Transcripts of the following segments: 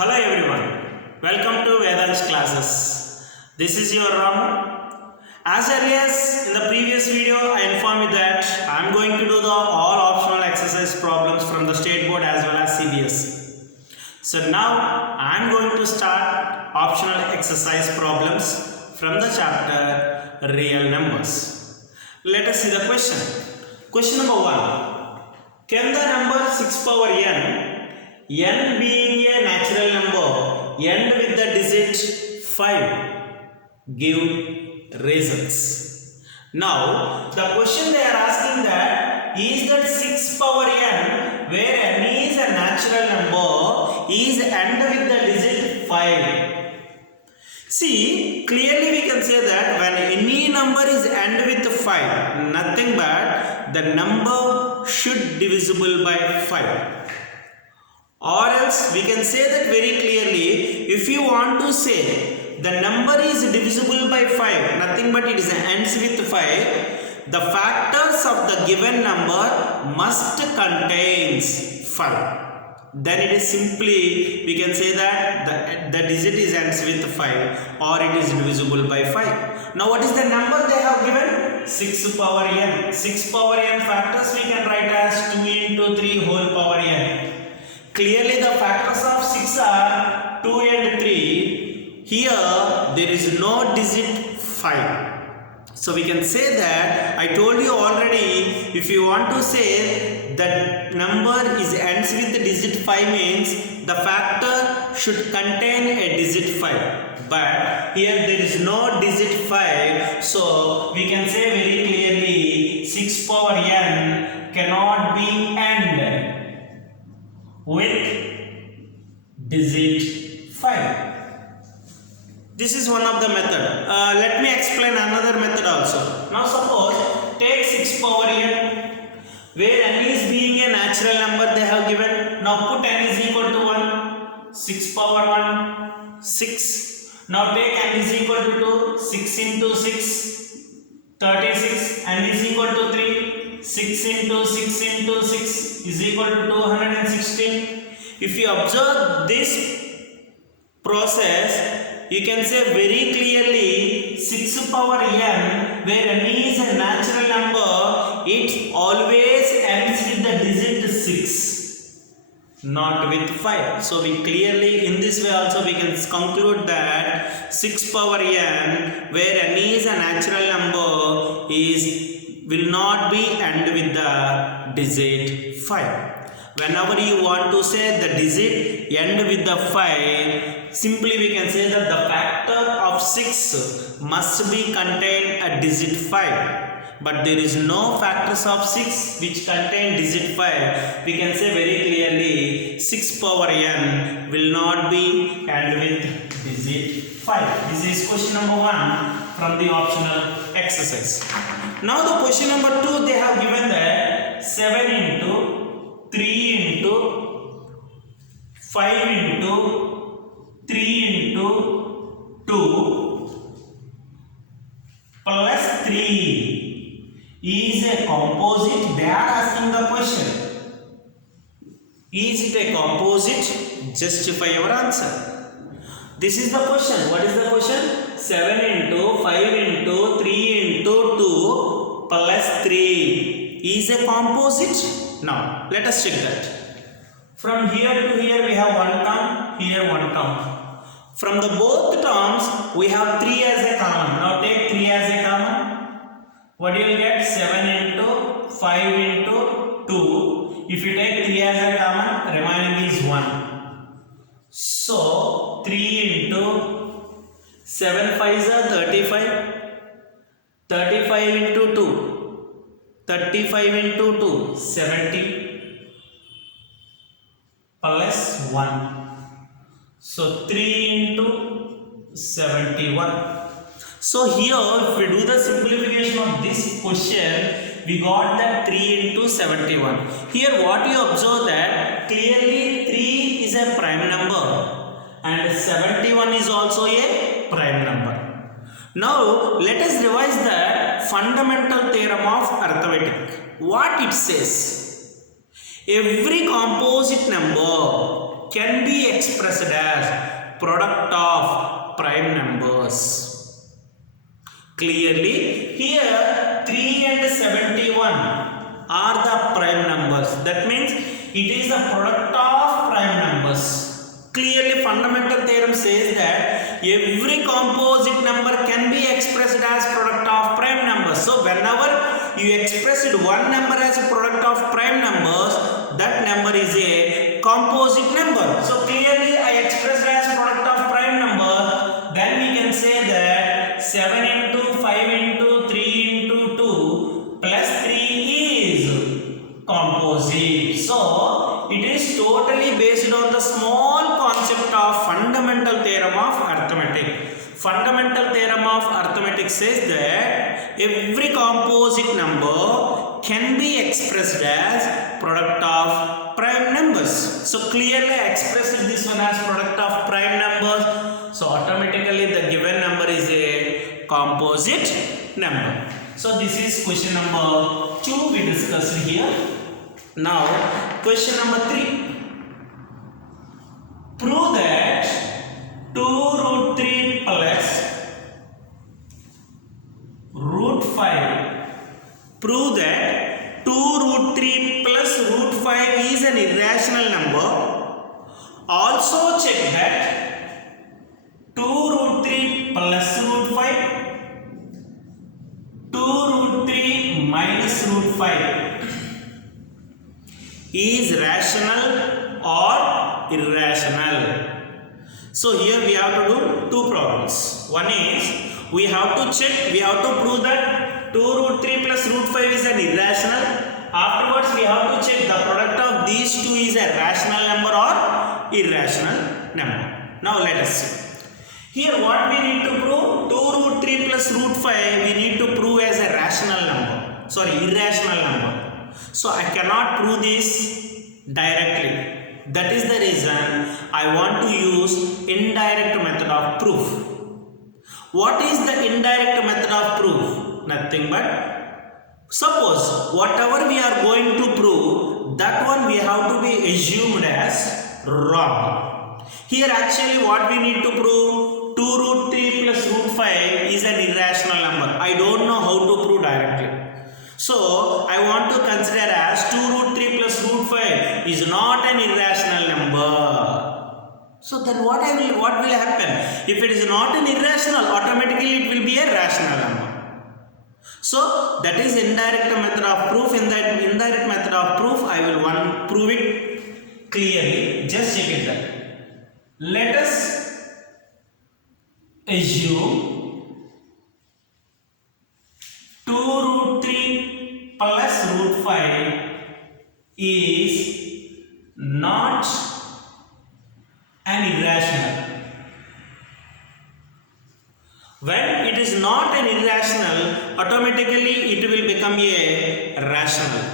Hello everyone, welcome to Vedant's classes. This is your Ram. As early as in the previous video, I informed you that I am going to do the all optional exercise problems from the state board as well as CBS. So now I am going to start optional exercise problems from the chapter real numbers. Let us see the question. Question number 1. Can the number 6 power n being a natural number, end with the digit 5, give results. Now, the question they are asking that, is that 6 power n, where n is a natural number, is end with the digit 5. See, clearly we can say that when any number is end with 5, nothing but the number should divisible by 5. Or else we can say that very clearly, if you want to say the number is divisible by 5, nothing but it is ends with 5, the factors of the given number must contains 5. Then it is simply, we can say that the digit is ends with 5 or it is divisible by 5. Now what is the number they have given? 6 power n. 6 power n factors we can write as 2 into 3 whole power n. Clearly the factors of 6 are 2 and 3. Here there is no digit 5. So we can say that, I told you already, if you want to say that number is ends with the digit 5 means the factor should contain a digit 5. But here there is no digit 5. So we can say very clearly 6 power n cannot be end with digit 5. This is one of the method. Let me explain another method also. Now suppose take 6 power n, where n is being a natural number they have given. Now put n is equal to 1. 6 power 1, 6. Now take n is equal to 2. 6 into 6, 36. n is equal to 3. 6 into 6 into 6 is equal to 216. If you observe this process, you can say very clearly 6 power n, where n is a natural number, it always ends with the digit 6, not with 5. So we clearly, in this way also we can conclude that 6 power n, where n is a natural number, will not be end with the digit 5. Whenever you want to say the digit end with the 5, simply we can say that the factor of 6 must be contain a digit 5. But there is no factors of 6 which contain digit 5. We can say very clearly 6 power n will not be end with digit 5. This is question number 1 from the optional exercise. Now the question number 2, they have given that 7 into 3 into 5 into 3 into 2 plus 3 is a composite. They are asking the question, is it a composite? Justify your answer. This is the question. What is the question? 7 into 5 into 3 into 2 plus 3 is a composite. Now let us check that. From here to here we have one term, here one term. From the both terms we have 3 as a common. Now take 3 as a common. What you will get? 7 into 5 into 2. If you take 3 as a common, remaining is 1. So 3 into 7 5s are 35. 35 into 2. 35 into 2. 70. Plus 1. So 3 into 71. So here if we do the simplification of this question, we got that 3 into 71. Here what you observe that clearly 3 is a prime number and 71 is also a prime number. Now let us revise the fundamental theorem of arithmetic. What it says? Every composite number can be expressed as product of prime numbers. Clearly, here 3 and 71 are the prime numbers. That means it is the product of prime numbers. Clearly, fundamental theorem says that every composite number can be expressed as product of prime numbers. So, whenever you expressed one number as a product of prime numbers, that number is a composite number. So, clearly, I expressed as product of prime number. Then we can say that 7 into 5 into 3 into 2 plus 3 is composite. So, it is totally based on the small concept of fundamental theorem of arithmetic. Fundamental theorem of arithmetic says that every composite number can be expressed as product of prime numbers. So, clearly I expressed this one as product of prime numbers. So, automatically the given number is a composite number. So, this is question number 2 we discussed here. Now, question number 3. Prove that 2 root 3 plus root 5. Prove that 2 root 3 plus root 5 is an irrational number. Also check that 2 root 3 plus root 5, 2 root 3 minus root 5 is rational or irrational. So here we have to do two problems. One is we have to check, we have to prove that 2 root 3 plus root 5 is an irrational. Afterwards we have to check the product of these two is a rational number or irrational number. Now let us see. Here what we need to prove? 2 root 3 plus root 5 we need to prove as a rational number. Sorry, irrational number. So I cannot prove this directly. That is the reason I want to use indirect method of proof. What is the indirect method of proof? Nothing but suppose whatever we are going to prove, that one we have to be assumed as wrong. Here actually what we need to prove, 2 root 3 plus root 5 is an irrational number. I don't know how to prove directly. So, I want to consider as 2 root 3 plus root 5 is not an irrational number. So, then what will happen? If it is not an irrational, automatically it will be a rational number. So, that is indirect method of proof. In that indirect method of proof, I will prove it clearly. Just check it out. Let us assume 2 root 3 plus root 5 is not an irrational. When it is not an irrational, automatically it will become a rational.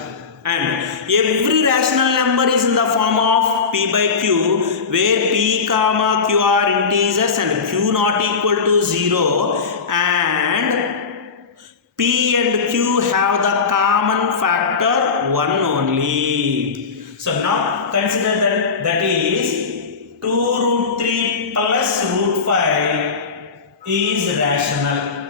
And every rational number is in the form of P by Q, where P comma Q are integers and Q not equal to 0, and P and Q have the common factor 1 only. So now consider that is 2 root 3 plus root 5 is rational.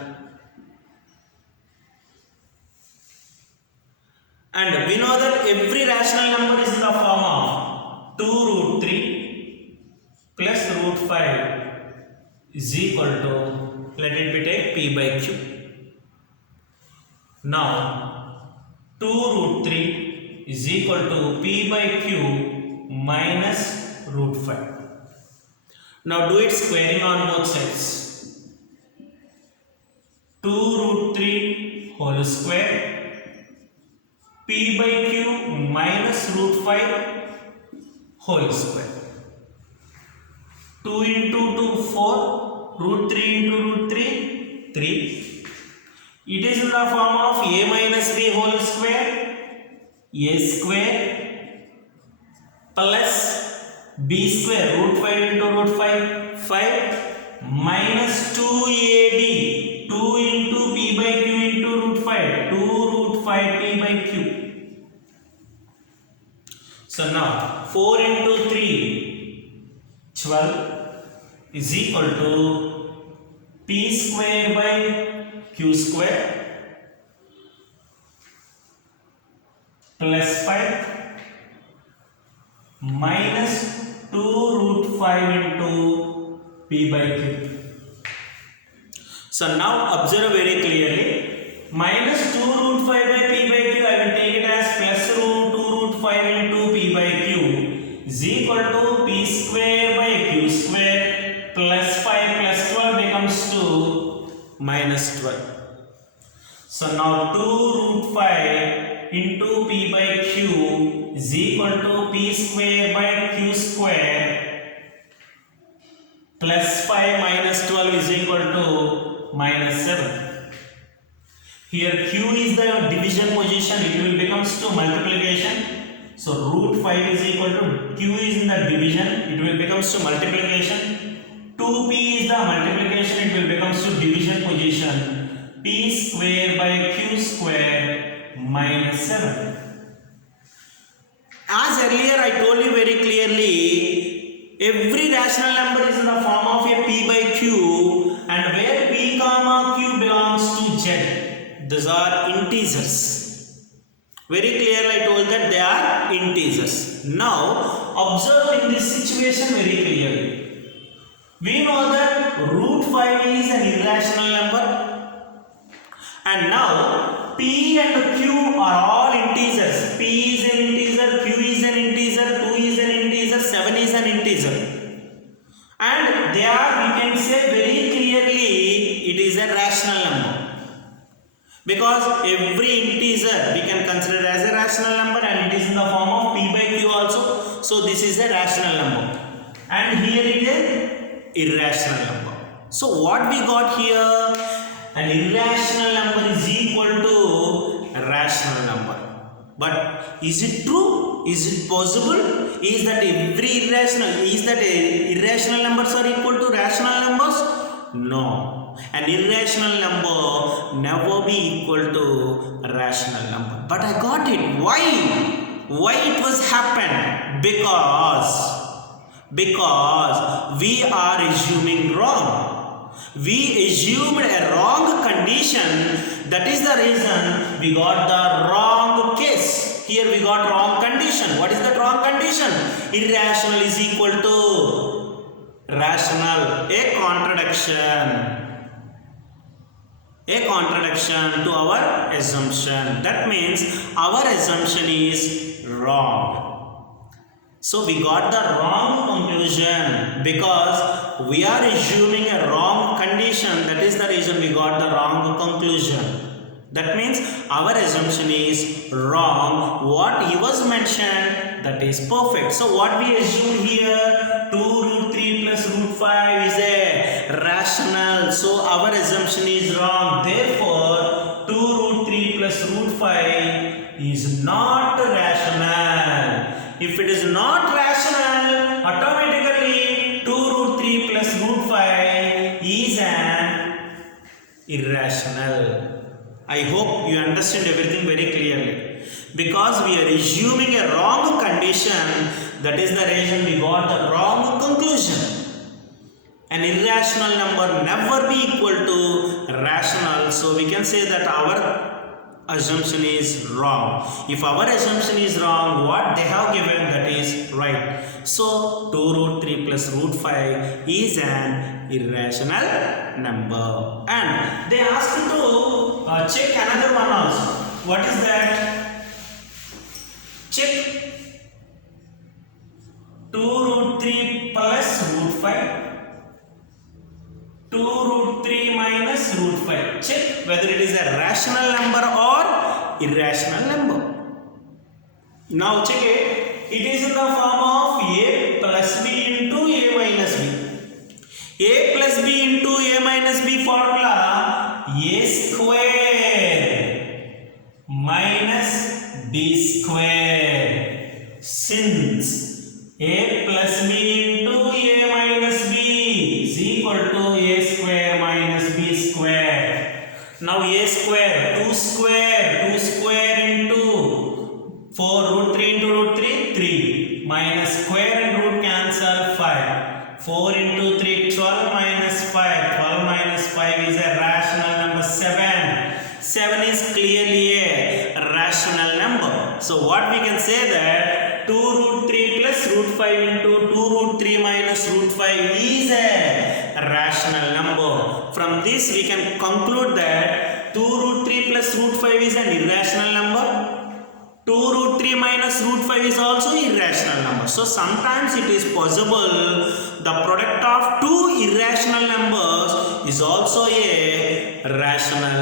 And we know that every rational number is in the form of 2 root 3 plus root 5 is equal to, let it be take P by Q. Now, 2 root 3 is equal to P by Q minus root 5. Now, do it squaring on both sides. 2 root 3 whole square, P by Q minus root 5 whole square. 2 into 2, 4, root 3 into root 3, 3. It is in the form of a minus b whole square, a square plus b square, root 5 into root 5, 5 minus 2ab, 2 into p by q into root 5, 2 root 5 p by q. So now 4 into 3, 12 is equal to p square by q square plus 5 minus 2 root 5 into p by q. So now observe very clearly, minus 2 root 5 by p by q, I will take it as plus 2 root 5 into p by q is equal to p square by q square plus 5 plus 12 becomes 2 minus 12. So now 2 root 5 into p by q is equal to p square by q square plus 5 minus 12 is equal to minus 7. Here q is the division position, it will becomes to multiplication. So root 5 is equal to q is in the division, it will becomes to multiplication. 2p is the multiplication, it will becomes to division position. P square by q square minus 7. As earlier I told you very clearly, every rational number is in the form of a p by q, and where p comma q belongs to z, these are integers. Very clearly I told that they are integers. Now observe in this situation very clearly. We know that root 5 is an irrational number, and now p and q are all integers. P is an integer, q is an integer, 2 is an integer, 7 is an integer, and they are, we can say very clearly, it is a rational number, because every integer we can consider as a rational number, and it is in the form of p by q also. So this is a rational number, and here it is irrational number. So what we got here, an irrational number is equal to a rational number. But is it true? Is it possible? Is that irrational numbers are equal to rational numbers? No. An irrational number never be equal to a rational number. But I got it. Why? Why it was happened? Because we are assuming wrong. We assumed a wrong condition. That is the reason we got the wrong case. Here we got wrong condition. What is that wrong condition? Irrational is equal to rational. A contradiction to our assumption. That means our assumption is wrong. So we got the wrong conclusion because we are assuming a wrong condition. That is the reason we got the wrong conclusion. That means our assumption is wrong. What he was mentioned, that is perfect. So what we assume here, 2 root 3 plus root 5 is a rational. So our assumption is wrong. Therefore, 2 root 3 plus root 5 is not rational. If it is not rational, automatically 2 root 3 plus root 5 is an irrational. I hope you understand everything very clearly. Because we are assuming a wrong condition, that is the reason we got the wrong conclusion. An irrational number never be equal to rational. So we can say that our assumption is wrong. If our assumption is wrong, what they have given, that is right. So 2 root 3 plus root 5 is an irrational number. And they asked you to check another one also. What is that? Check 2 root 3 plus root 5. 2 root 3 minus root 5. Check whether it is a rational number or irrational number. Now check it. It is in the form of a plus b into a minus b. A plus b into a minus b formula, a square minus b square. Since a plus b into a minus b is equal to a square minus b square. Now a square, 2 square into 4 root 3 into root 3, 3 minus square and root cancel 5. 4 into 3, 12 minus 5. 12 minus 5 is a rational number 7. 7 is clearly a rational number. So what we can say that 2 root 3 plus root 5 into 2 root 3 minus root 5 is a rational number. From this we can conclude that 2 root 3 plus root 5 is an irrational number. 2 root 3 minus root 5 is also irrational number. So sometimes it is possible the product of two irrational numbers is also a rational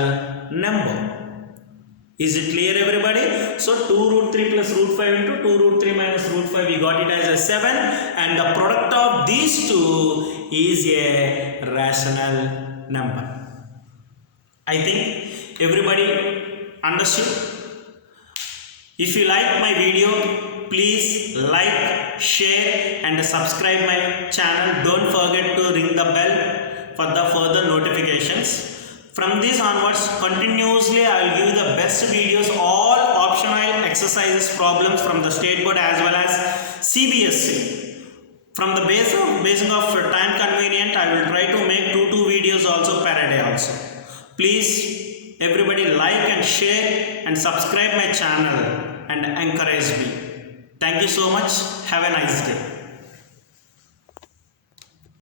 number. Is it clear everybody? So 2 root 3 plus root 5 into 2 root 3 minus root 5, we got it as a 7, and the product of these two is a rational number. I think everybody understood. If you like my video, please like, share and subscribe my channel. Don't forget to ring the bell for the further notifications. From this onwards, continuously I will give you the best videos, all optional exercises problems from the state board as well as CBSE. From the basic of time convenient, I will try to make 2 videos also per day also. Please everybody like and share and subscribe my channel and encourage me. Thank you so much. Have a nice day.